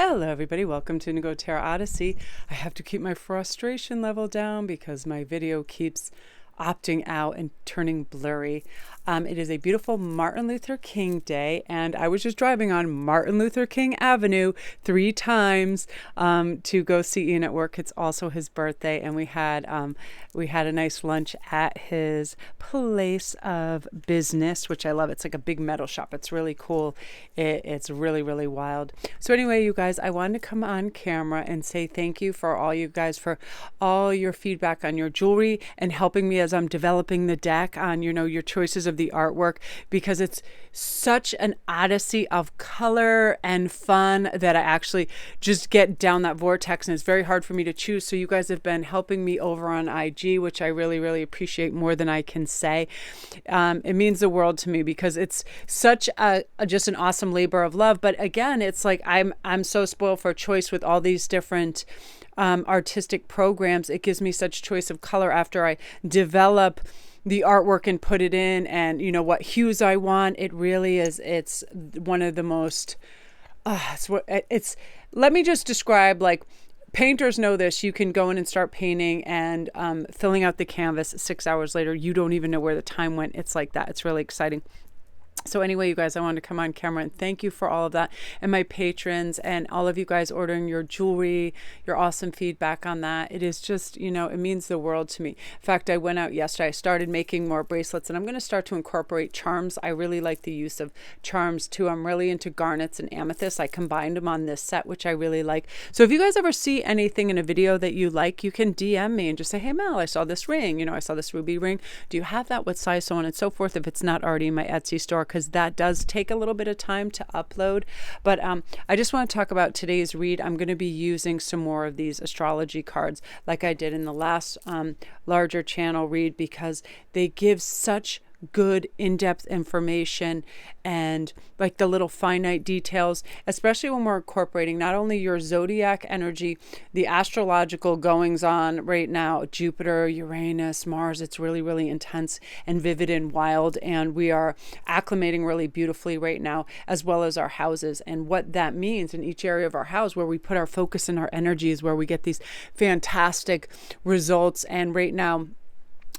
Hello everybody, welcome to Go Tarot Odyssey. I have to keep my frustration level down because my video keeps opting out and turning blurry. It is a beautiful Martin Luther King Day, and I was just driving on Martin Luther King Avenue 3 times to go see Ian at work. It's also his birthday, and we had a nice lunch at his place of business, which I love. It's like a big metal shop. It's really cool. It's really, really wild. So anyway, you guys, I wanted to come on camera and say thank you for all you guys for all your feedback on your jewelry and helping me as I'm developing the deck on, your choices of the artwork, because it's such an odyssey of color and fun that I actually just get down that vortex, and it's very hard for me to choose. So you guys have been helping me over on IG, which I really, really appreciate more than I can say. It means the world to me because it's such just an awesome labor of love. But again, it's like I'm so spoiled for choice with all these different artistic programs. It gives me such choice of color after I develop the artwork and put it in, and what hues I want. It really is. It's one of the most. Let me just describe, like, painters know this. You can go in and start painting and filling out the canvas. 6 hours later, you don't even know where the time went. It's like that. It's really exciting. So anyway, you guys, I wanted to come on camera and thank you for all of that, and my patrons and all of you guys ordering your jewelry, your awesome feedback on that. It is just, it means the world to me. In fact, I went out yesterday. I started making more bracelets, and I'm going to start to incorporate charms. I really like the use of charms too. I'm really into garnets and amethysts. I combined them on this set, which I really like. So if you guys ever see anything in a video that you like, you can DM me and just say, hey Mel, I saw this ring. I saw this ruby ring. Do you have that? What size? So on and so forth. If it's not already in my Etsy store, because that does take a little bit of time to upload. But I just want to talk about today's read. I'm going to be using some more of these astrology cards like I did in the last larger channel read, because they give such good in-depth information and like the little finite details, especially when we're incorporating not only your zodiac energy, the astrological goings on right now, Jupiter, Uranus, Mars. It's really, really intense and vivid and wild, and we are acclimating really beautifully right now, as well as our houses and what that means in each area of our house where we put our focus and our energies, where we get these fantastic results. And right now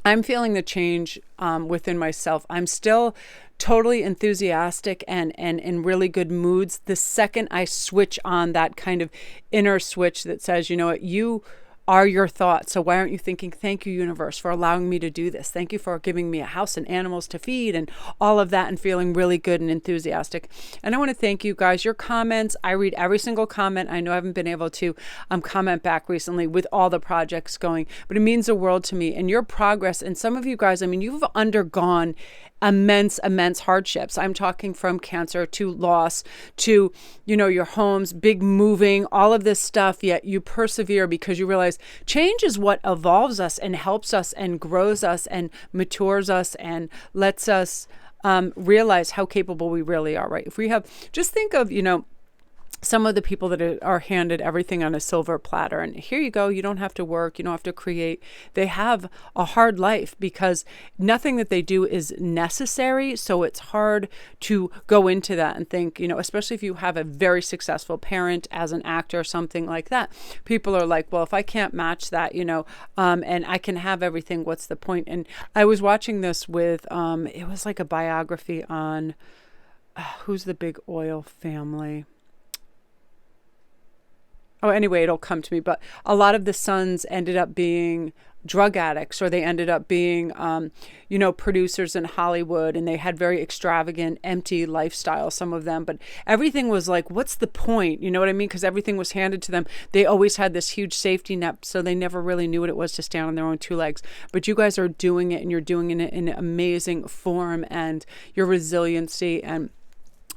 I'm feeling the change within myself. I'm still totally enthusiastic and in really good moods. The second I switch on that kind of inner switch that says, you know what, you are your thoughts. So why aren't you thinking, thank you, universe, for allowing me to do this. Thank you for giving me a house and animals to feed and all of that, and feeling really good and enthusiastic. And I want to thank you guys. Your comments, I read every single comment. I know I haven't been able to comment back recently with all the projects going, but it means the world to me. And your progress, and some of you guys, you've undergone immense hardships. I'm talking from cancer to loss to, your homes, big moving, all of this stuff, yet you persevere because you realize change is what evolves us and helps us and grows us and matures us and lets us realize how capable we really are, right? If we have, just think of, some of the people that are handed everything on a silver platter, and here you go, you don't have to work, you don't have to create. They have a hard life because nothing that they do is necessary. So it's hard to go into that and think, especially if you have a very successful parent as an actor or something like that. People are like, well, if I can't match that, and I can have everything, what's the point? And I was watching this with, it was like a biography on who's the big oil family. Oh, anyway, it'll come to me. But a lot of the sons ended up being drug addicts, or they ended up being, producers in Hollywood, and they had very extravagant, empty lifestyle, some of them. But everything was like, what's the point? You know what I mean? Because everything was handed to them. They always had this huge safety net, so they never really knew what it was to stand on their own 2 legs. But you guys are doing it, and you're doing it in an amazing form, and your resiliency. And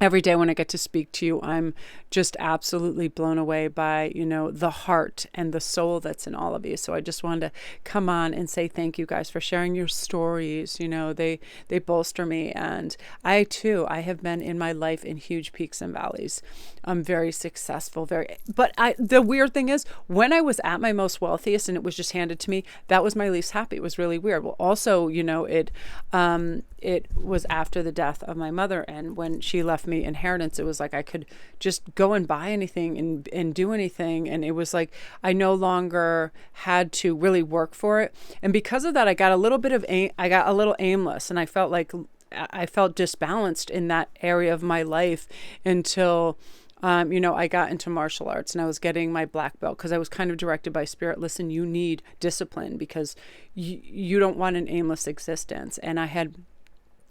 every day when I get to speak to you, I'm just absolutely blown away by, the heart and the soul that's in all of you. So I just wanted to come on and say thank you guys for sharing your stories. They bolster me. And I too, I have been in my life in huge peaks and valleys. I'm very successful, but the weird thing is, when I was at my most wealthiest and it was just handed to me, that was my least happy. It was really weird. Well, also, it was after the death of my mother, and when she left left me inheritance. It was like I could just go and buy anything and do anything. And it was like I no longer had to really work for it. And because of that, I got a little aimless, and I felt disbalanced in that area of my life until I got into martial arts, and I was getting my black belt because I was kind of directed by spirit. Listen, you need discipline because you don't want an aimless existence. And I had,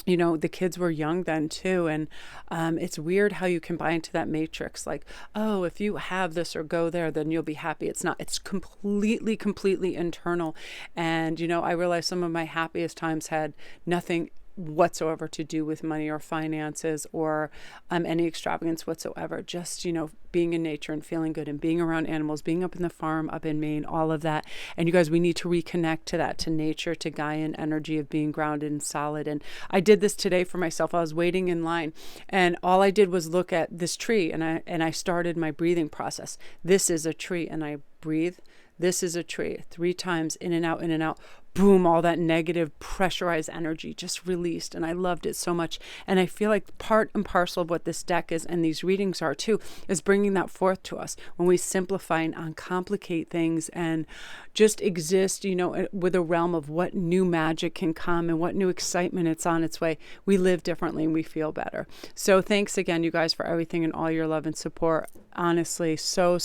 the kids were young then too. And it's weird how you can buy into that matrix. Like, oh, if you have this or go there, then you'll be happy. It's not. It's completely internal. And, I realized some of my happiest times had nothing whatsoever to do with money or finances or any extravagance whatsoever. Just, being in nature and feeling good and being around animals, being up in the farm up in Maine, all of that. And you guys, we need to reconnect to that, to nature, to Gaian energy of being grounded and solid. And I did this today for myself. I was waiting in line, and all I did was look at this tree, and I started my breathing process. This is a tree, and I breathe. This is a tree. 3 times, in and out, in and out. Boom, all that negative pressurized energy just released. And I loved it so much. And I feel like part and parcel of what this deck is, and these readings are too, is bringing that forth to us when we simplify and uncomplicate things and just exist, with a realm of what new magic can come and what new excitement it's on its way. We live differently and we feel better. So thanks again, you guys, for everything and all your love and support. Honestly, so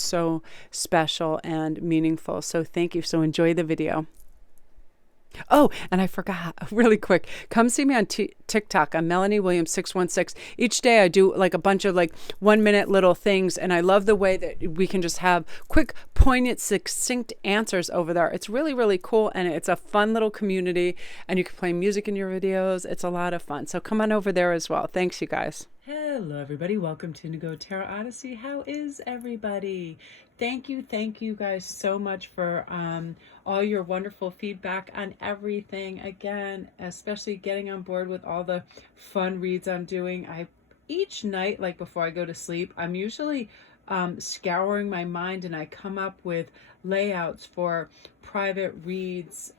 special and meaningful. So thank you. So enjoy the video. Oh, and I forgot really quick. Come see me on TikTok. I'm Melanie Williams 616. Each day I do like a bunch of 1 minute little things. And I love the way that we can just have quick, poignant, succinct answers over there. It's really cool. And it's a fun little community, and you can play music in your videos. It's a lot of fun. So come on over there as well. Thanks, you guys. Hello, everybody. Welcome to Instantgo Tarot Odyssey. How is everybody? Thank you guys so much for all your wonderful feedback on everything. Again, especially getting on board with all the fun reads I'm doing. Each night, before I go to sleep, I'm usually scouring my mind, and I come up with layouts for private reads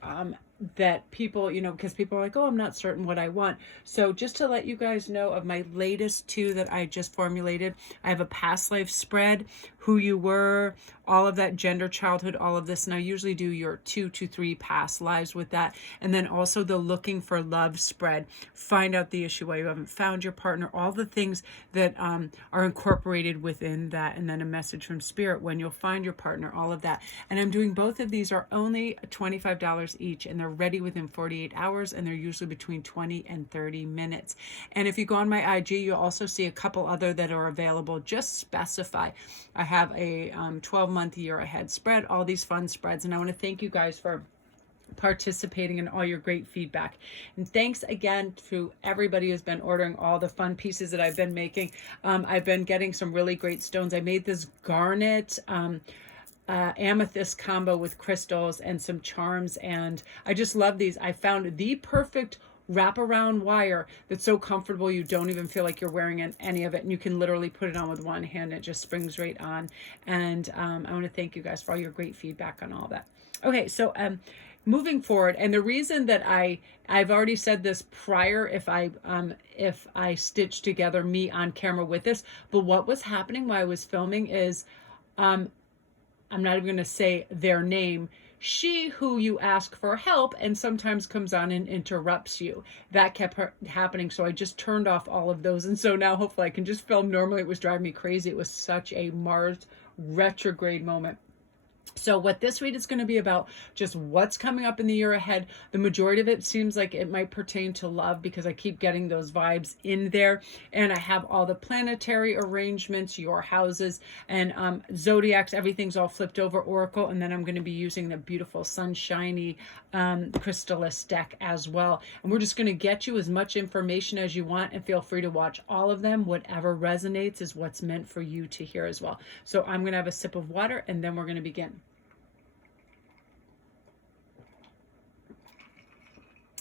that people, because people are like, oh, I'm not certain what I want. So just to let you guys know of my latest 2 that I just formulated, I have a past life spread, who you were, all of that, gender, childhood, all of this. And I usually do your 2 to 3 past lives with that. And then also the looking for love spread, find out the issue why you haven't found your partner, all the things that are incorporated within that. And then a message from spirit when you'll find your partner, all of that. And I'm doing both of these are only $25 each, and they're ready within 48 hours, and they're usually between 20 and 30 minutes. And if you go on my IG, you'll also see a couple other that are available. Just specify. I have a 12-month year ahead spread, all these fun spreads. And I want to thank you guys for participating in all your great feedback. And thanks again to everybody who's been ordering all the fun pieces that I've been making. I've been getting some really great stones. I made this garnet amethyst combo with crystals and some charms, and I just love these. I found the perfect wraparound wire that's so comfortable you don't even feel like you're wearing any of it, and you can literally put it on with one hand. It just springs right on. And I want to thank you guys for all your great feedback on all that. Okay, so moving forward, and the reason that I've already said this prior, if I stitched together me on camera with this, but what was happening while I was filming is I'm not even going to say their name. She who you ask for help and sometimes comes on and interrupts you. That kept happening. So I just turned off all of those. And so now hopefully I can just film normally. It was driving me crazy. It was such a Mars retrograde moment. So what this read is going to be about, just what's coming up in the year ahead. The majority of it seems like it might pertain to love because I keep getting those vibes in there. And I have all the planetary arrangements, your houses, and zodiacs. Everything's all flipped over, oracle. And then I'm going to be using the beautiful sunshiny crystallis deck as well. And we're just going to get you as much information as you want, and feel free to watch all of them. Whatever resonates is what's meant for you to hear as well. So I'm going to have a sip of water, and then we're going to begin.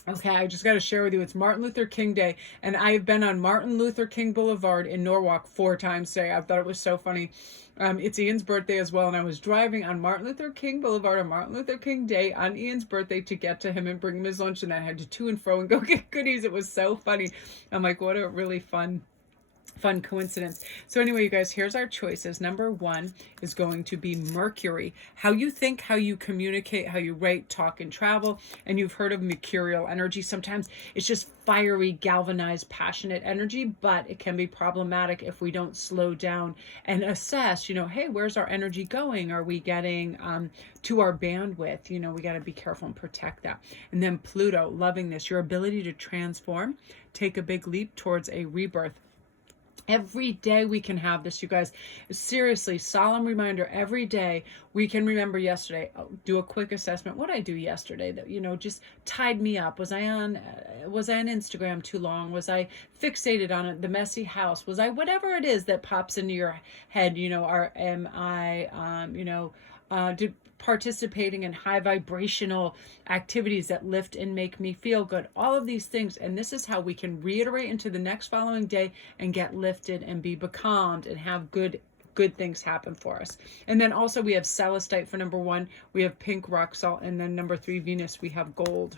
Okay, I just got to share with you, it's Martin Luther King Day, and I've been on Martin Luther King Boulevard in Norwalk 4 times today. I thought it was so funny. It's Ian's birthday as well, and I was driving on Martin Luther King Boulevard on Martin Luther King Day on Ian's birthday to get to him and bring him his lunch, and I had to and fro and go get goodies. It was so funny. I'm like, what a really fun Fun coincidence. So anyway, you guys, here's our choices. Number 1 is going to be Mercury. How you think, how you communicate, how you write, talk, and travel. And you've heard of mercurial energy. Sometimes it's just fiery, galvanized, passionate energy, but it can be problematic if we don't slow down and assess, hey, where's our energy going? Are we getting to our bandwidth? We got to be careful and protect that. And then Pluto, loving this, your ability to transform, take a big leap towards a rebirth. Every day we can have this, you guys. Seriously, solemn reminder, every day we can remember yesterday. Do a quick assessment. What did I do yesterday that, just tied me up? Was I on Instagram too long? Was I fixated on it, the messy house? Was I, whatever it is that pops into your head, am I, did participating in high vibrational activities that lift and make me feel good, all of these things. And this is how we can reiterate into the next following day and get lifted and be becalmed and have good things happen for us. And then also we have celestite for number 1, we have pink rock salt, and then number 3, Venus, we have gold.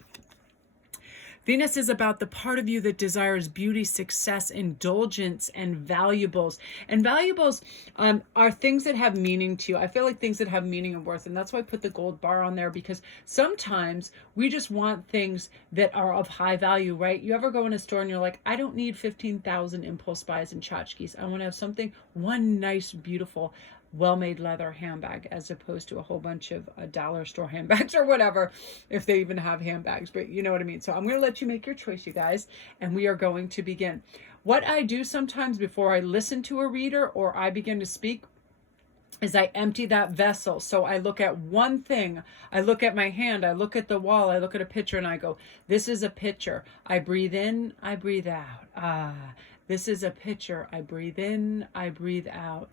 Venus is about the part of you that desires beauty, success, indulgence, and valuables. And valuables are things that have meaning to you. I feel like things that have meaning and worth. And that's why I put the gold bar on there, because sometimes we just want things that are of high value, right? You ever go in a store and you're like, I don't need 15,000 impulse buys and tchotchkes. I want to have something, one nice, beautiful, well-made leather handbag, as opposed to a whole bunch of dollar store handbags or whatever, if they even have handbags, but you know what I mean. So I'm going to let you make your choice, you guys, and we are going to begin. What I do sometimes before I listen to a reader or I begin to speak is I empty that vessel. So I look at one thing, I look at my hand, I look at the wall, I look at a picture, and I go, this is a picture. I breathe in, I breathe out. This is a picture. I breathe in, I breathe out.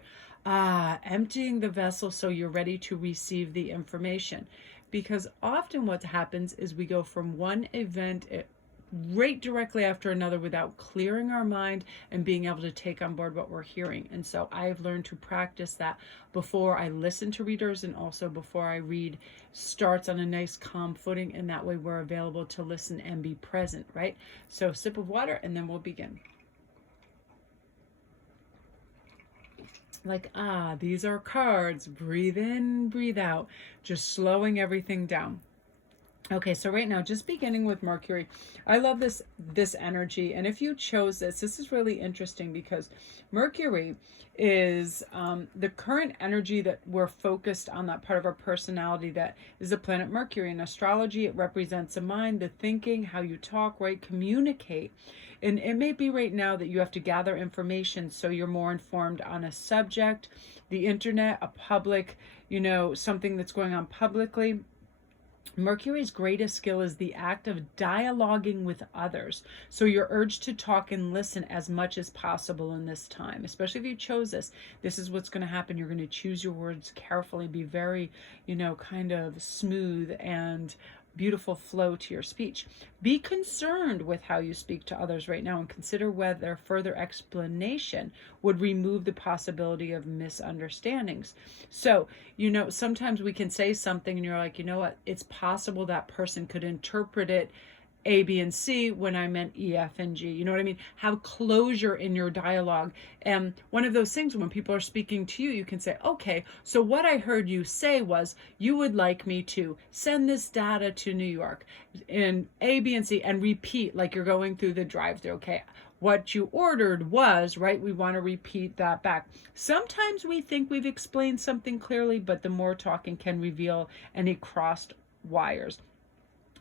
Emptying the vessel so you're ready to receive the information. Because often what happens is we go from one event right directly after another without clearing our mind and being able to take on board what we're hearing. And so I've learned to practice that before I listen to readers, and also before I read starts on a nice calm footing, and that way we're available to listen and be present, right? So sip of water and then we'll begin. Like, these are cards. Breathe in, breathe out. Just slowing everything down. Okay, so right now, just beginning with Mercury. I love this energy. And if you chose this is really interesting, because Mercury is the current energy that we're focused on, that part of our personality that is the planet Mercury. In astrology, it represents the mind, the thinking, how you talk, right? Communicate. And it may be right now that you have to gather information so you're more informed on a subject, the internet, a public, something that's going on publicly. Mercury's greatest skill is the act of dialoguing with others. So you're urged to talk and listen as much as possible in this time, especially if you chose this. This is what's going to happen. You're going to choose your words carefully, be very, kind of smooth and beautiful flow to your speech. Be concerned with how you speak to others right now, and consider whether further explanation would remove the possibility of misunderstandings. So, sometimes we can say something and you're like, you know what, it's possible that person could interpret it A, B, and C when I meant E, F, and G. You know what I mean? Have closure in your dialogue. And one of those things, when people are speaking to you, you can say, okay, so what I heard you say was you would like me to send this data to New York in A, B, and C, and repeat like you're going through the drive-thru. Okay, what you ordered was, right? We want to repeat that back. Sometimes we think we've explained something clearly, but the more talking can reveal any crossed wires.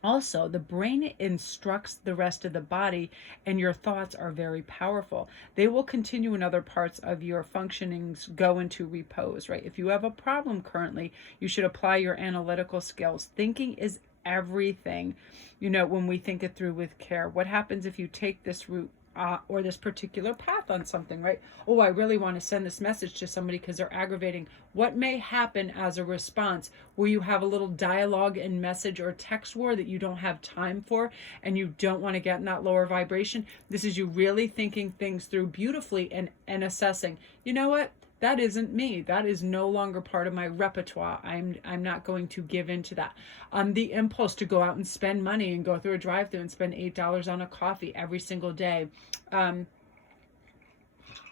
Also, the brain instructs the rest of the body, and your thoughts are very powerful. They will continue when other parts of your functionings go into repose, right? If you have a problem currently, you should apply your analytical skills. Thinking is everything, when we think it through with care. What happens if you take this route or this particular path on something, right? Oh, I really want to send this message to somebody because they're aggravating. What may happen as a response where you have a little dialogue and message or text war that you don't have time for, and you don't want to get in that lower vibration? This is you really thinking things through beautifully and assessing, you know what? That isn't me. That is no longer part of my repertoire. I'm not going to give in to that. The impulse to go out and spend money and go through a drive-thru and spend $8 on a coffee every single day.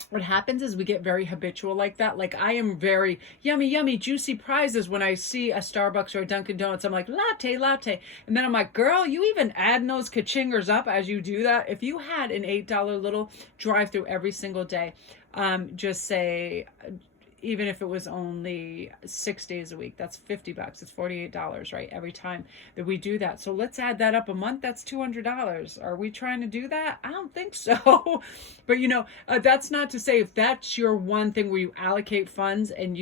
what happens is we get very habitual like that. Like I am very yummy, yummy, juicy prizes when I see a Starbucks or a Dunkin' Donuts. I'm like, latte, latte. And then I'm like, girl, you even adding those ka-chingers up as you do that. If you had an $8 little drive through every single day, just say, even if it was only 6 days a week, that's $50. It's $48, right? Every time that we do that. So let's add that up a month. That's $200. Are we trying to do that? I don't think so. But that's not to say if that's your one thing where you allocate funds and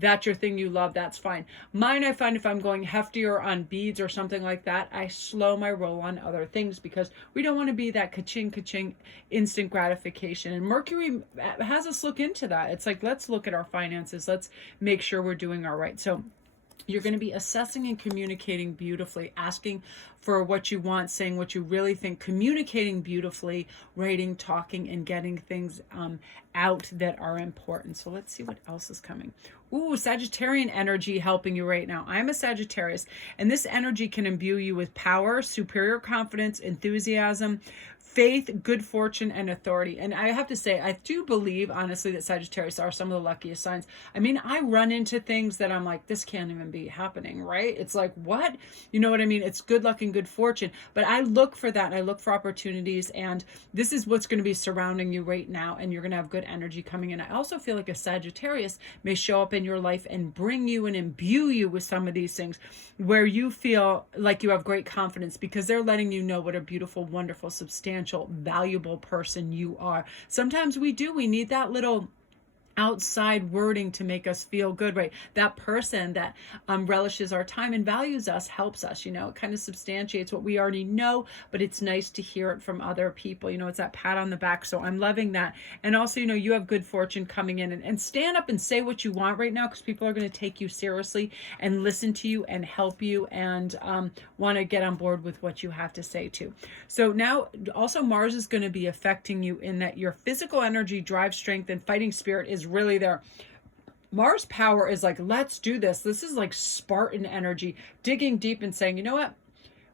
that's your thing you love, that's fine. Mine, I find if I'm going heftier on beads or something like that, I slow my roll on other things because we don't want to be that ka-ching, ka-ching instant gratification. And Mercury has us look into that. It's like, let's look at our finances. Let's make sure we're doing all right. So you're going to be assessing and communicating beautifully, asking for what you want, saying what you really think, communicating beautifully, writing, talking, and getting things out that are important. So let's see what else is coming. Ooh, Sagittarian energy helping you right now. I'm a Sagittarius, and this energy can imbue you with power, superior confidence, enthusiasm, faith, good fortune, and authority. And I have to say, I do believe, honestly, that Sagittarius are some of the luckiest signs. I mean, I run into things that I'm like, this can't even be happening, right? It's like, what? You know what I mean? It's good luck and good fortune. But I look for that, and I look for opportunities, and this is what's going to be surrounding you right now, and you're going to have good energy coming in. I also feel like a Sagittarius may show up in your life and bring you and imbue you with some of these things where you feel like you have great confidence because they're letting you know what a beautiful, wonderful, substantial, valuable person you are. Sometimes we need that little outside wording to make us feel good, right? That person that relishes our time and values us, helps us, it kind of substantiates what we already know, but it's nice to hear it from other people. It's that pat on the back. So I'm loving that. And also, you have good fortune coming in, and stand up and say what you want right now, because people are going to take you seriously and listen to you and help you and want to get on board with what you have to say too. So now also Mars is going to be affecting you in that your physical energy, drive, strength, and fighting spirit is really there. Mars power is like, let's do this. This is like Spartan energy, digging deep and saying, you know what?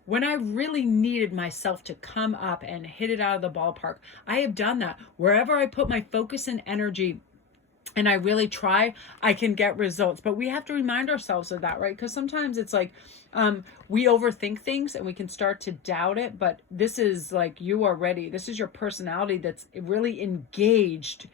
When I really needed myself to come up and hit it out of the ballpark, I have done that. Wherever I put my focus and energy and I really try, I can get results. But we have to remind ourselves of that, right? Because sometimes it's like we overthink things and we can start to doubt it. But this is like, you are ready. This is your personality that's really engaged.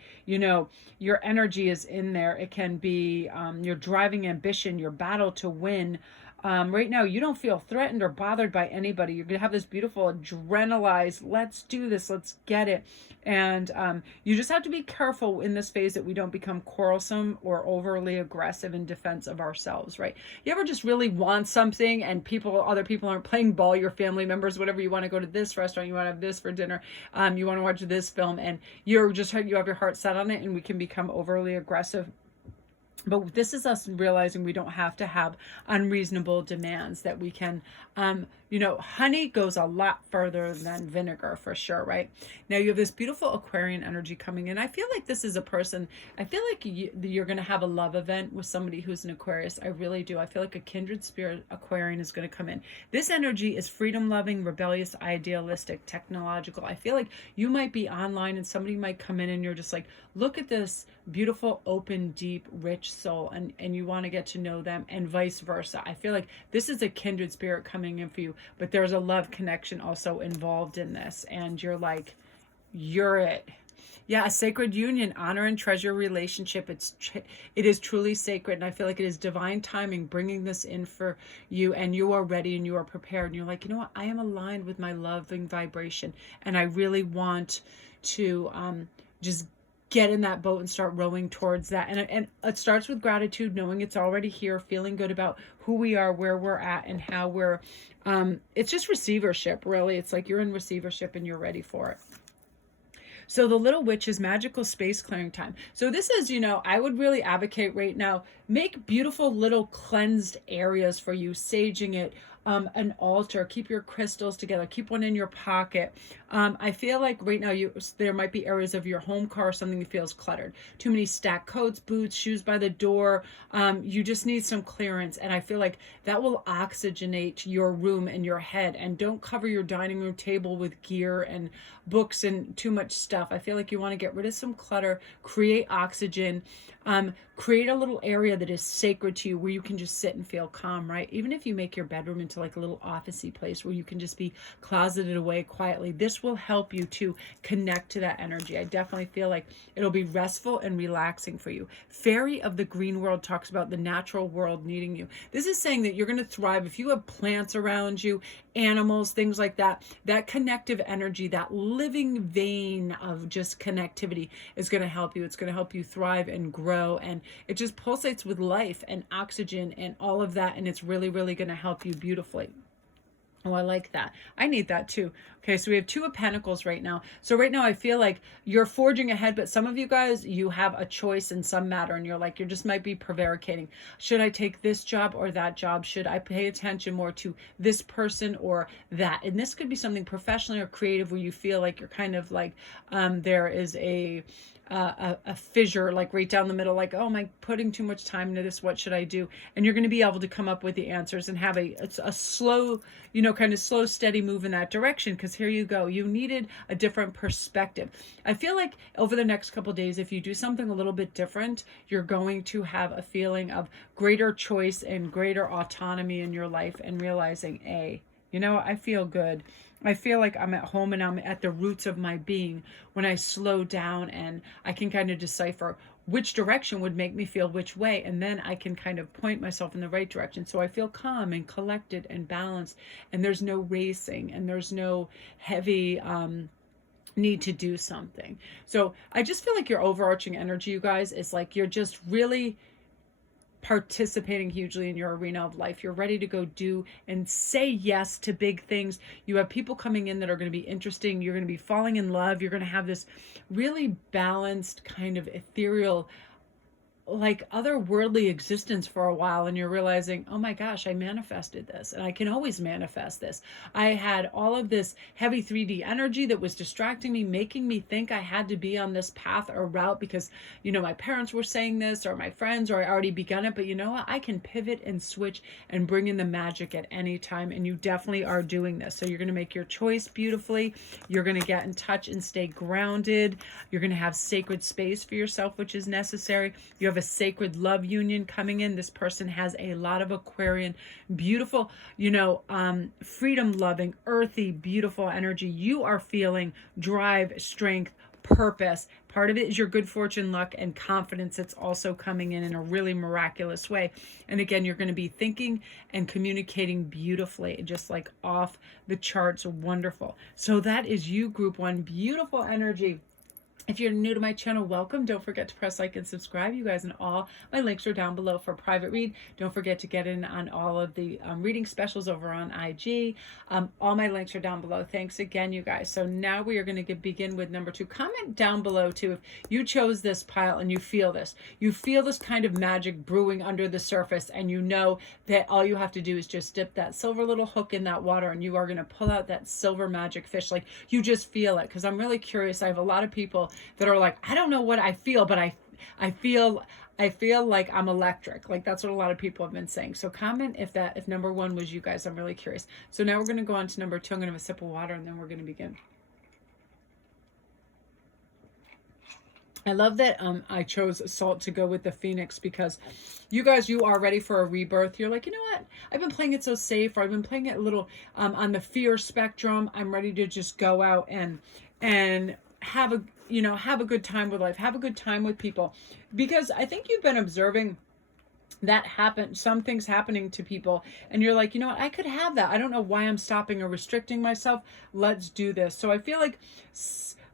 Your energy is in there. It can be your driving ambition, your battle to win. Right now, you don't feel threatened or bothered by anybody. You're going to have this beautiful adrenalized, let's do this, let's get it. And you just have to be careful in this phase that we don't become quarrelsome or overly aggressive in defense of ourselves, right? You ever just really want something and other people aren't playing ball, your family members, whatever, you want to go to this restaurant, you want to have this for dinner, you want to watch this film, and you have your heart set on it, and we can become overly aggressive. But this is us realizing we don't have to have unreasonable demands, that we can, honey goes a lot further than vinegar for sure, right? Now you have this beautiful Aquarian energy coming in. I feel like this is a person, I feel like you're going to have a love event with somebody who's an Aquarius. I really do. I feel like a kindred spirit Aquarian is going to come in. This energy is freedom loving, rebellious, idealistic, technological. I feel like you might be online and somebody might come in and you're just like, look at this beautiful, open, deep, rich soul, and you want to get to know them, and vice versa. I feel like this is a kindred spirit coming in for you, but there's a love connection also involved in this, and you're like, you're it. Yeah, a sacred union, honor and treasure relationship. It is truly sacred, and I feel like it is divine timing bringing this in for you, and you are ready and you are prepared, and you're like, you know what, I am aligned with my loving vibration, and I really want to just get in that boat and start rowing towards that. And it starts with gratitude, knowing it's already here, feeling good about who we are, where we're at, and how we're it's just receivership, really. It's like you're in receivership and you're ready for it. So the Little Witch is magical space clearing time. So this is, I would really advocate right now, make beautiful little cleansed areas for you, saging it, an altar. Keep your crystals together. Keep one in your pocket. I feel like right now there might be areas of your home, car, something that feels cluttered. Too many stacked coats, boots, shoes by the door. You just need some clearance. And I feel like that will oxygenate your room and your head. And don't cover your dining room table with gear and books and too much stuff. I feel like you want to get rid of some clutter, create oxygen, create a little area that is sacred to you where you can just sit and feel calm, right? Even if you make your bedroom into like a little officey place where you can just be closeted away quietly, this will help you to connect to that energy. I definitely feel like it'll be restful and relaxing for you. Fairy of the Green World talks about the natural world needing you. This is saying that you're going to thrive if you have plants around you, animals, things like that. That connective energy, that living vein of just connectivity is going to help you. It's going to help you thrive and grow, and it just pulsates with life and oxygen and all of that, and it's really, really going to help you beautifully. Oh, I like that. I need that too. Okay, so we have Two of Pentacles right now. So right now I feel like you're forging ahead, but some of you guys, you have a choice in some matter and you're like, you just might be prevaricating. Should I take this job or that job? Should I pay attention more to this person or that? And this could be something professionally or creative where you feel like you're kind of like, there is a fissure like right down the middle, like, oh, am I putting too much time into this? What should I do? And you're going to be able to come up with the answers and have a slow, kind of slow, steady move in that direction. Because here you go. You needed a different perspective. I feel like over the next couple of days, if you do something a little bit different, you're going to have a feeling of greater choice and greater autonomy in your life and realizing, I feel good. I feel like I'm at home and I'm at the roots of my being when I slow down and I can kind of decipher which direction would make me feel which way. And then I can kind of point myself in the right direction. So I feel calm and collected and balanced, and there's no racing and there's no heavy, need to do something. So I just feel like your overarching energy, you guys, is like you're just really participating hugely in your arena of life. You're ready to go do and say yes to big things. You have people coming in that are going to be interesting. You're going to be falling in love. You're going to have this really balanced kind of ethereal, like otherworldly existence for a while, and you're realizing, oh my gosh, I manifested this and I can always manifest this. I had all of this heavy 3D energy that was distracting me, making me think I had to be on this path or route because my parents were saying this or my friends, or I already begun it. But you know what, I can pivot and switch and bring in the magic at any time, and you definitely are doing this. So you're going to make your choice beautifully. You're going to get in touch and stay grounded. You're going to have sacred space for yourself, which is necessary. You have a sacred love union coming in. This person has a lot of Aquarian, beautiful, freedom loving, earthy, beautiful energy. You are feeling drive, strength, purpose. Part of it is your good fortune, luck, and confidence. It's also coming in a really miraculous way. And again, you're going to be thinking and communicating beautifully, just like off the charts. Wonderful. So that is you, group one. Beautiful energy. If you're new to my channel, welcome. Don't forget to press like and subscribe. You guys, and all my links are down below for private read. Don't forget to get in on all of the reading specials over on IG. All my links are down below. Thanks again, you guys. So now we are going to begin with number 2. Comment down below too if you chose this pile and you feel this. You feel this kind of magic brewing under the surface, and you know that all you have to do is just dip that silver little hook in that water, and you are going to pull out that silver magic fish. Like, you just feel it. Because I'm really curious. I have a lot of people that are like, I don't know what I feel, but I feel like I'm electric. Like, that's what a lot of people have been saying. So comment if number 1 was you guys. I'm really curious. So now we're going to go on to number 2. I'm going to have a sip of water and then we're going to begin. I love that I chose salt to go with the Phoenix, because you guys, you are ready for a rebirth. You're like, you know what? I've been playing it so safe, or I've been playing it a little on the fear spectrum. I'm ready to just go out and have a good time with life, have a good time with people, because I think you've been observing that happen, some things happening to people, and you're like, you know what, I could have that. I don't know why I'm stopping or restricting myself. Let's do this. So I feel like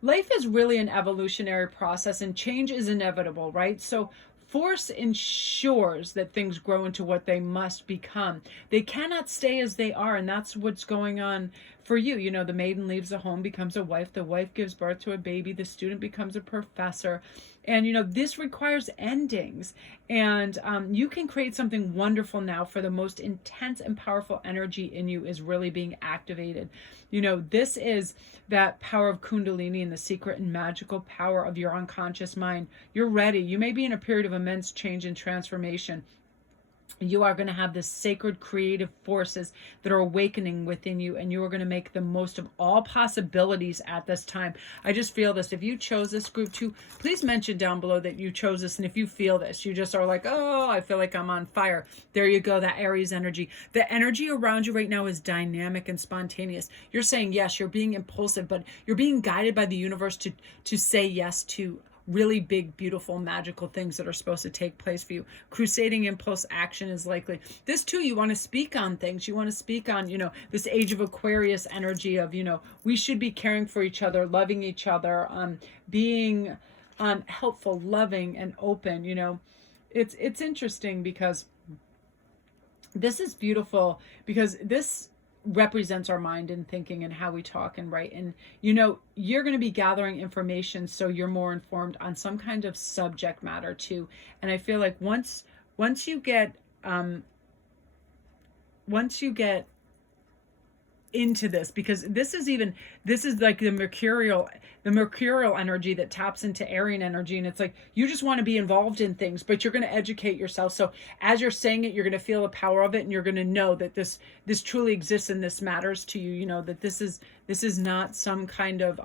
life is really an evolutionary process, and change is inevitable, right? So force ensures that things grow into what they must become. They cannot stay as they are, and that's what's going on for you, you know, the maiden leaves the home, becomes a wife, the wife gives birth to a baby, the student becomes a professor. And, you know, this requires endings. And you can create something wonderful now, for the most intense and powerful energy in you is really being activated. You know, this is that power of Kundalini and the secret and magical power of your unconscious mind. You're ready. You may be in a period of immense change and transformation. You are going to have this sacred creative forces that are awakening within you, and you are going to make the most of all possibilities at this time. I just feel this. If you chose this group too, please mention down below that you chose this. And if you feel this, you just are like, oh, I feel like I'm on fire. There you go. That Aries energy. The energy around you right now is dynamic and spontaneous. You're saying yes, you're being impulsive, but you're being guided by the universe to say yes to really big, beautiful, magical things that are supposed to take place for you. Crusading impulse action is likely. This too, you want to speak on things. You want to speak on, you know, this age of Aquarius energy of, you know, we should be caring for each other, loving each other, being helpful, loving, and open. You know, it's interesting because this is beautiful, because this represents our mind and thinking and how we talk and write. And, you know, you're going to be gathering information so you're more informed on some kind of subject matter too. And I feel like once you get into this, because this is like the mercurial energy that taps into Aryan energy, and it's like you just want to be involved in things, but you're going to educate yourself. So as you're saying it, you're going to feel the power of it, and you're going to know that this truly exists and this matters to you. You know that this is not some kind of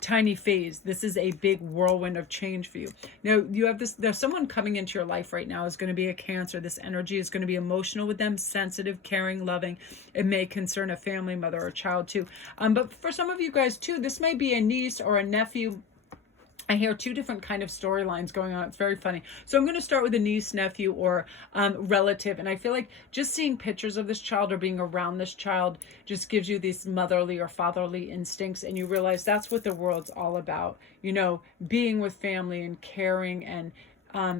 tiny phase. This is a big whirlwind of change for you. Now you have this, there's someone coming into your life right now is going to be a Cancer. This energy is going to be emotional with them, sensitive, caring, loving. It may concern a family member or a child too. But for some of you guys too, this may be a niece or a nephew. I hear two different kind of storylines going on. It's very funny. So I'm going to start with a niece, nephew, or relative. And I feel like just seeing pictures of this child or being around this child just gives you these motherly or fatherly instincts. And you realize that's what the world's all about. You know, being with family and caring and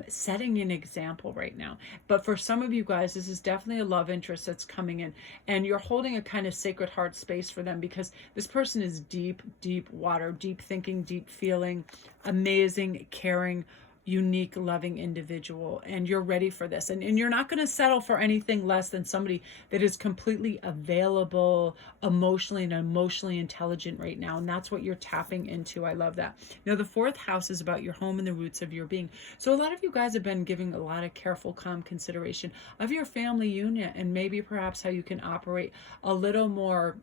setting an example right now. But for some of you guys, this is definitely a love interest that's coming in, and you're holding a kind of sacred heart space for them, because this person is deep, deep water, deep thinking, deep feeling, amazing, caring, unique, loving individual. And you're ready for this, and you're not going to settle for anything less than somebody that is completely available emotionally and emotionally intelligent right now. And that's what you're tapping into. I love that. Now the fourth house is about your home and the roots of your being. So a lot of you guys have been giving a lot of careful, calm consideration of your family unit, and maybe perhaps how you can operate a little more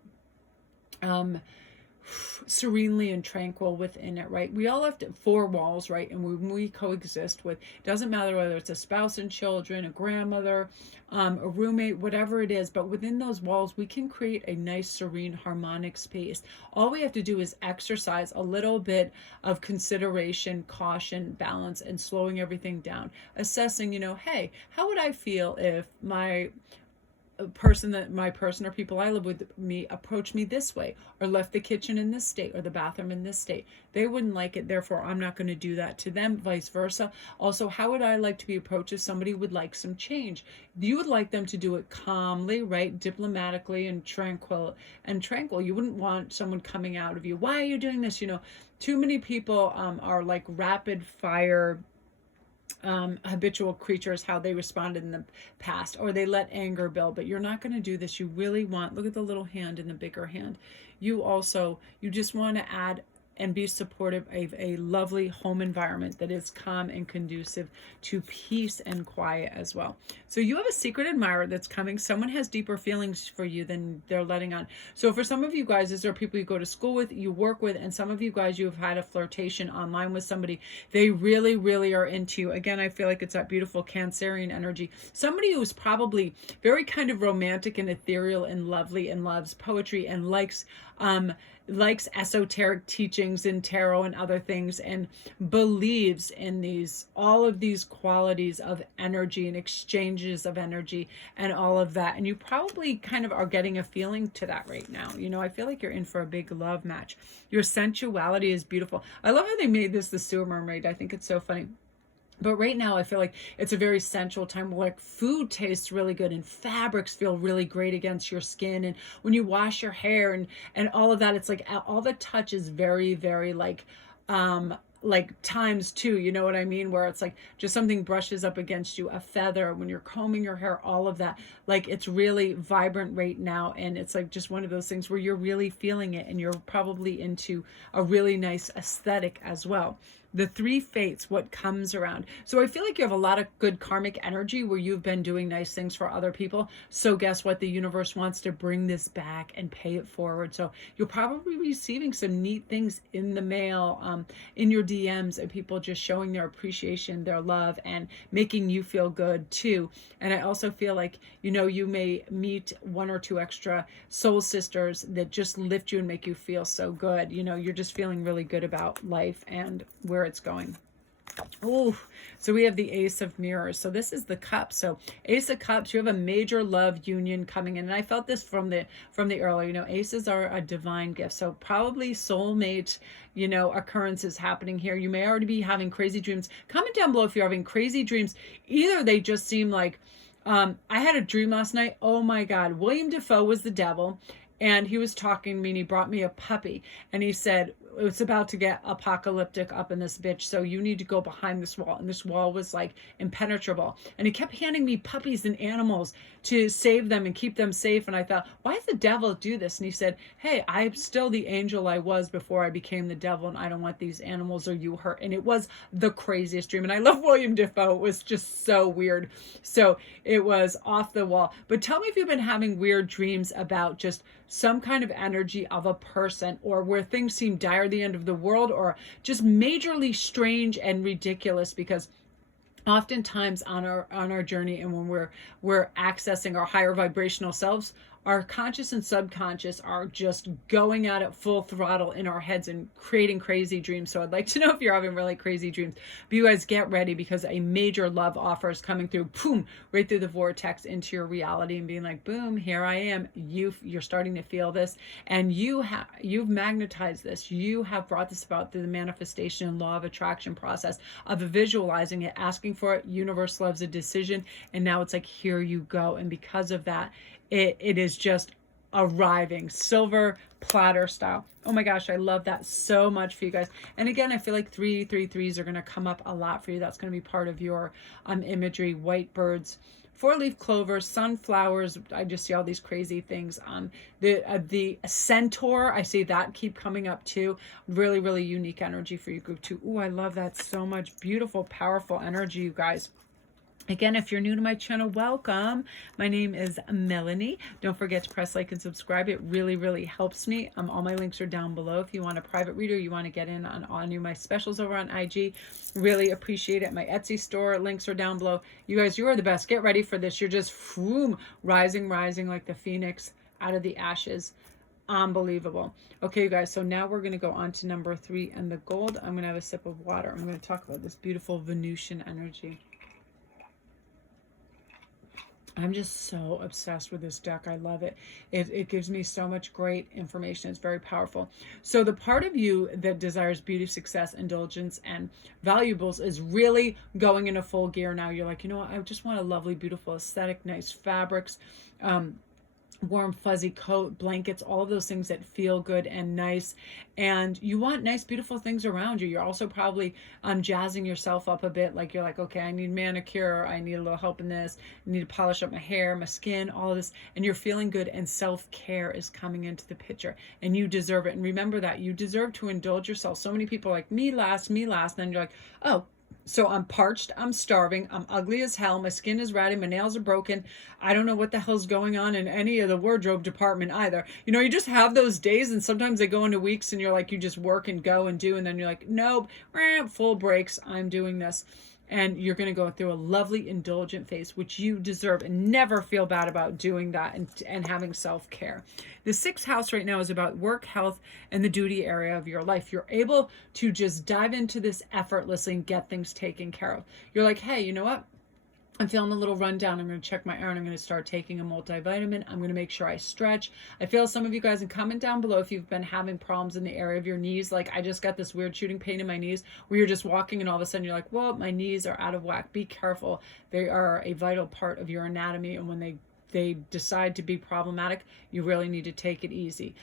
serenely and tranquil within it, right? We all have four walls, right? And when we coexist with, doesn't matter whether it's a spouse and children, a grandmother, a roommate, whatever it is, but within those walls, we can create a nice, serene, harmonic space. All we have to do is exercise a little bit of consideration, caution, balance, and slowing everything down. Assessing, you know, hey, how would I feel if my person or people I live with me approach me this way, or left the kitchen in this state or the bathroom in this state? They wouldn't like it, therefore I'm not going to do that to them, vice versa. Also, how would I like to be approached if somebody would like some change? You would like them to do it calmly, right? Diplomatically and tranquil. You wouldn't want someone coming out of you, why are you doing this? You know, too many people are like rapid fire habitual creatures, how they responded in the past, or they let anger build. But you're not going to do this. You really want, look at the little hand and the bigger hand. You just want to add and be supportive of a lovely home environment that is calm and conducive to peace and quiet as well. So you have a secret admirer that's coming. Someone has deeper feelings for you than they're letting on. So for some of you guys, these are people you go to school with, you work with, and some of you guys, you've had a flirtation online with somebody. They really, really are into you. Again, I feel like it's that beautiful Cancerian energy. Somebody who's probably very kind of romantic and ethereal and lovely and loves poetry and likes esoteric teachings in tarot and other things, and believes in all of these qualities of energy and exchanges of energy and all of that. And you probably kind of are getting a feeling to that right now. You know, I feel like you're in for a big love match. Your sensuality is beautiful. I love how they made this the sewer mermaid. I think it's so funny. But right now, I feel like it's a very sensual time where like food tastes really good and fabrics feel really great against your skin. And when you wash your hair and all of that, it's like all the touch is very, very like times two, you know what I mean? Where it's like just something brushes up against you, a feather, when you're combing your hair, all of that. Like it's really vibrant right now. And it's like just one of those things where you're really feeling it and you're probably into a really nice aesthetic as well. The three fates, what comes around. So I feel like you have a lot of good karmic energy where you've been doing nice things for other people. So guess what? The universe wants to bring this back and pay it forward. So you're probably receiving some neat things in the mail, in your DMs, and people just showing their appreciation, their love, and making you feel good too. And I also feel like, you know, you may meet one or two extra soul sisters that just lift you and make you feel so good. You know, you're just feeling really good about life and where it's going. Oh, so we have the Ace of Mirrors. So this is the Cup. So Ace of Cups, you have a major love union coming in. And I felt this from the earlier, you know, aces are a divine gift. So probably soulmate, you know, occurrences happening here. You may already be having crazy dreams. Comment down below if you're having crazy dreams. Either they just seem like, I had a dream last night. Oh my God. William Dafoe was the devil. And he was talking to me and he brought me a puppy. And he said, it's about to get apocalyptic up in this bitch, so you need to go behind this wall. And this wall was like impenetrable. And he kept handing me puppies and animals to save them and keep them safe. And I thought, why does the devil do this? And he said, hey, I'm still the angel I was before I became the devil, and I don't want these animals or you hurt. And it was the craziest dream. And I love William Dafoe. It was just so weird. So it was off the wall. But tell me if you've been having weird dreams about just some kind of energy of a person, or where things seem dire, the end of the world, or just majorly strange and ridiculous. Because oftentimes on our journey, and when we're accessing our higher vibrational selves, our conscious and subconscious are just going at it full throttle in our heads and creating crazy dreams. So I'd like to know if you're having really crazy dreams. But you guys get ready, because a major love offer is coming through, boom, right through the vortex into your reality, and being like, boom, here I am. You're starting to feel this, and you've magnetized this. You have brought this about through the manifestation and law of attraction process of visualizing it, asking for it. Universe loves a decision, and now it's like, here you go. And because of that, it is just arriving silver platter style. Oh my gosh, I love that so much for you guys. And again, I feel like 333s are going to come up a lot for you. That's going to be part of your imagery. White birds, 4-leaf clovers, sunflowers. I just see all these crazy things. The centaur, I see that keep coming up too. Really, really unique energy for you group too. Oh, I love that so much. Beautiful, powerful energy, you guys. Again, if you're new to my channel, welcome. My name is Melanie. Don't forget to press like and subscribe. It really, really helps me. All my links are down below. If you want a private reader, you want to get in on all my specials over on IG, really appreciate it. My Etsy store links are down below. You guys, you are the best. Get ready for this. You're just rising like the phoenix out of the ashes. Unbelievable. Okay, you guys, so now we're going to go on to number 3 and the gold. I'm going to have a sip of water. I'm going to talk about this beautiful Venusian energy. I'm just so obsessed with this deck. I love it. It gives me so much great information. It's very powerful. So the part of you that desires beauty, success, indulgence, and valuables is really going into full gear now. You're like, you know what? I just want a lovely, beautiful aesthetic, nice fabrics, warm fuzzy coat, blankets, all of those things that feel good and nice. And you want nice, beautiful things around you. You're also probably jazzing yourself up a bit. Like you're like, okay, I need manicure, I need a little help in this, I need to polish up my hair, my skin, all of this. And you're feeling good, and self-care is coming into the picture, and you deserve it. And remember that you deserve to indulge yourself. So many people are like, me last. And then you're like, oh, so I'm parched, I'm starving, I'm ugly as hell, my skin is ratty, my nails are broken, I don't know what the hell's going on in any of the wardrobe department either. You know, you just have those days, and sometimes they go into weeks, and you're like, you just work and go and do, and then you're like, nope, full breaks, I'm doing this. And you're going to go through a lovely indulgent phase, which you deserve, and never feel bad about doing that and having self-care. The 6th house right now is about work, health, and the duty area of your life. You're able to just dive into this effortlessly and get things taken care of. You're like, hey, you know what? I'm feeling a little rundown. I'm going to check my iron. I'm going to start taking a multivitamin. I'm going to make sure I stretch. I feel some of you guys, and comment down below if you've been having problems in the area of your knees. Like I just got this weird shooting pain in my knees where you're just walking and all of a sudden you're like, whoa, my knees are out of whack. Be careful. They are a vital part of your anatomy. And when they decide to be problematic, you really need to take it easy.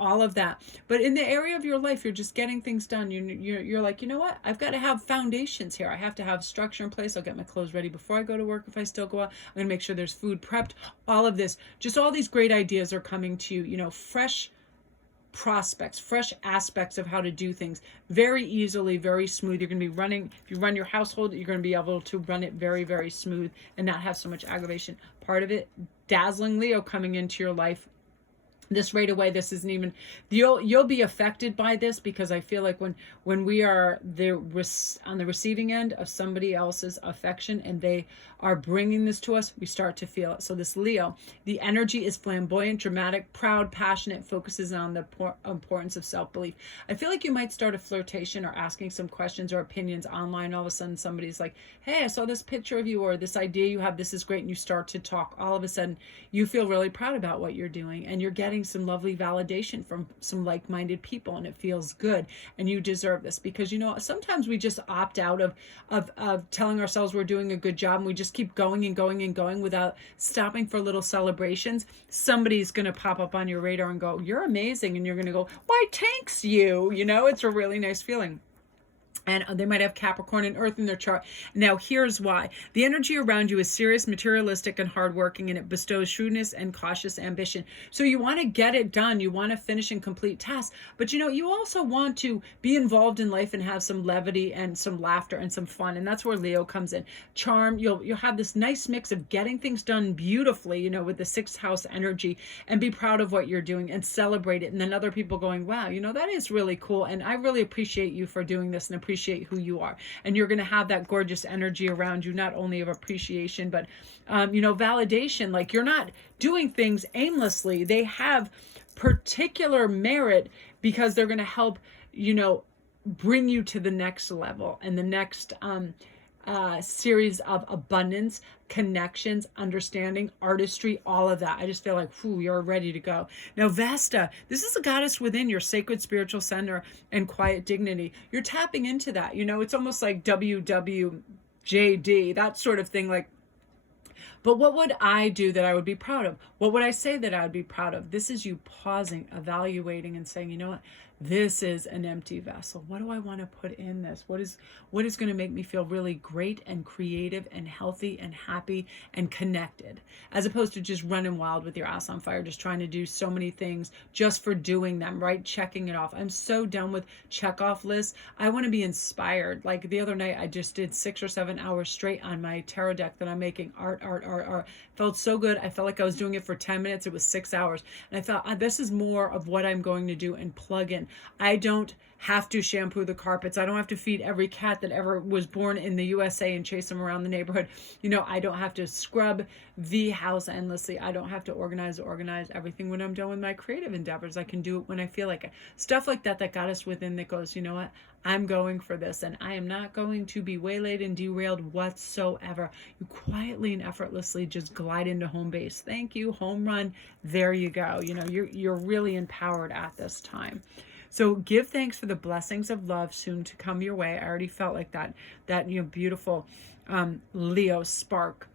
All of that. But in the area of your life, you're just getting things done. You're like, you know what? I've got to have foundations here. I have to have structure in place. I'll get my clothes ready before I go to work if I still go out. I'm going to make sure there's food prepped. All of this. Just all these great ideas are coming to you, fresh prospects, fresh aspects of how to do things very easily, very smooth. You're going to be running, if you run your household, you're going to be able to run it very, very smooth and not have so much aggravation. Part of it, dazzling Leo coming into your life. This right away, this isn't even, you'll be affected by this, because I feel like when we are on the receiving end of somebody else's affection and they are bringing this to us, we start to feel it. So this Leo, the energy is flamboyant, dramatic, proud, passionate, focuses on the importance of self-belief. I feel like you might start a flirtation or asking some questions or opinions online. All of a sudden somebody's like, hey, I saw this picture of you, or this idea you have, this is great, and you start to talk. All of a sudden you feel really proud about what you're doing, and you're getting some lovely validation from some like-minded people, and it feels good, and you deserve this. Because sometimes we just opt out of telling ourselves we're doing a good job, and we just keep going and going and going without stopping for little celebrations. Somebody's going to pop up on your radar and go, you're amazing, and you're going to go, why, thanks you. It's a really nice feeling. And they might have Capricorn and Earth in their chart. Now, here's why. The energy around you is serious, materialistic, and hardworking, and it bestows shrewdness and cautious ambition. So you want to get it done. You want to finish and complete tasks. But, you also want to be involved in life and have some levity and some laughter and some fun. And that's where Leo comes in. Charm, you'll have this nice mix of getting things done beautifully, with the sixth house energy, and be proud of what you're doing and celebrate it. And then other people going, wow, that is really cool. And I really appreciate you for doing this, and appreciate who you are. And you're going to have that gorgeous energy around you, not only of appreciation, but validation. Like, you're not doing things aimlessly. They have particular merit because they're going to help bring you to the next level and the next series of abundance, connections, understanding, artistry, all of that. I just feel like, you're ready to go. Now, Vesta, this is a goddess within your sacred spiritual center and quiet dignity. You're tapping into that. It's almost like WWJD, that sort of thing. Like, but what would I do that I would be proud of? What would I say that I would be proud of? This is you pausing, evaluating, and saying, you know what? This is an empty vessel. What do I want to put in this? What is going to make me feel really great and creative and healthy and happy and connected, as opposed to just running wild with your ass on fire, just trying to do so many things just for doing them, right? Checking it off. I'm so done with check off lists. I want to be inspired. Like the other night, I just did 6 or 7 hours straight on my tarot deck that I'm making. Art. Felt so good. I felt like I was doing it for 10 minutes. It was 6 hours. And I thought, this is more of what I'm going to do and plug in. I don't have to shampoo the carpets. I don't have to feed every cat that ever was born in the USA and chase them around the neighborhood. I don't have to scrub the house endlessly. I don't have to organize everything when I'm done with my creative endeavors. I can do it when I feel like it. Stuff like that got us within, that goes, you know what? I'm going for this, and I am not going to be waylaid and derailed whatsoever. You quietly and effortlessly just glide into home base. Thank you, home run. There you go. You're really empowered at this time. So give thanks for the blessings of love soon to come your way. I already felt like that beautiful Leo spark,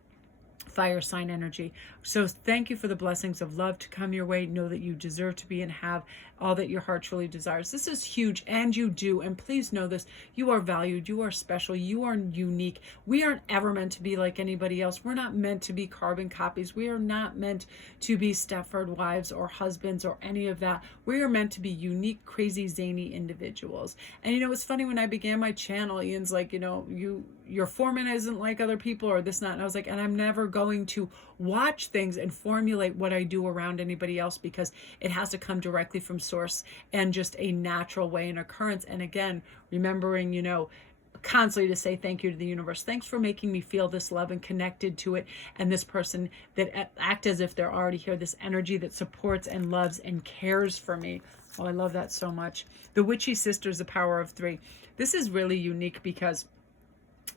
fire sign energy. So thank you for the blessings of love to come your way. Know that you deserve to be and have all that your heart truly desires. This is huge, and you do. And please know this. You are valued. You are special. You are unique. We aren't ever meant to be like anybody else. We're not meant to be carbon copies. We are not meant to be Stepford wives or husbands or any of that. We are meant to be unique, crazy, zany individuals. And it's funny, when I began my channel, Ian's like, your foreman isn't like other people, or this, not. And I was like, and I'm never going to watch things and formulate what I do around anybody else, because it has to come directly from source and just a natural way and occurrence. And again, remembering, constantly to say thank you to the universe. Thanks for making me feel this love and connected to it. And this person that act as if they're already here, this energy that supports and loves and cares for me. Oh, I love that so much. The Witchy Sisters, the Power of 3. This is really unique because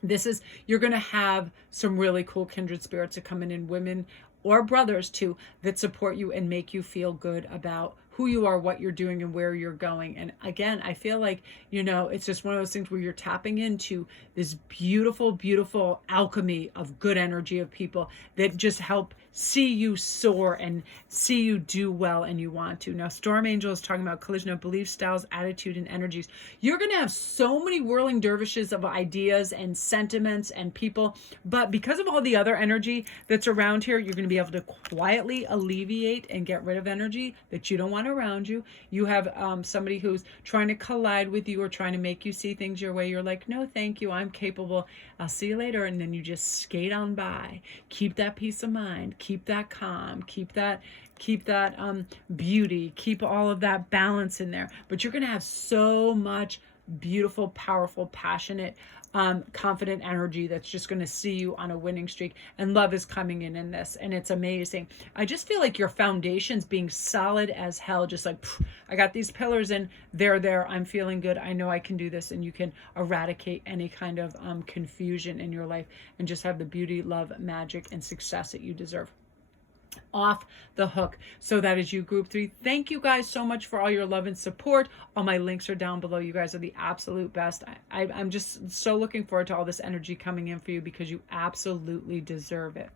You're going to have some really cool kindred spirits that come in women or brothers too, that support you and make you feel good about who you are, what you're doing, and where you're going. And again, I feel like, it's just one of those things where you're tapping into this beautiful, beautiful alchemy of good energy of people that just help see you soar and see you do well, and you want to. Now, Storm Angel is talking about collision of belief styles, attitude, and energies. You're going to have so many whirling dervishes of ideas and sentiments and people, but because of all the other energy that's around here, you're going to be able to quietly alleviate and get rid of energy that you don't want around you. You have somebody who's trying to collide with you or trying to make you see things your way. You're like, no, thank you. I'm capable. I'll see you later. And then you just skate on by. Keep that peace of mind. Keep that calm. Keep that beauty. Keep all of that balance in there. But you're going to have so much beautiful, powerful, passionate, confident energy that's just going to see you on a winning streak. And love is coming in this, and it's amazing. I just feel like your foundation's being solid as hell, just like, I got these pillars in, they're there, I'm feeling good, I know I can do this. And you can eradicate any kind of confusion in your life and just have the beauty, love, magic, and success that you deserve. Off the hook. So that is you, group 3. Thank you guys so much for all your love and support. All my links are down below. You guys are the absolute best. I'm just so looking forward to all this energy coming in for you, because you absolutely deserve it.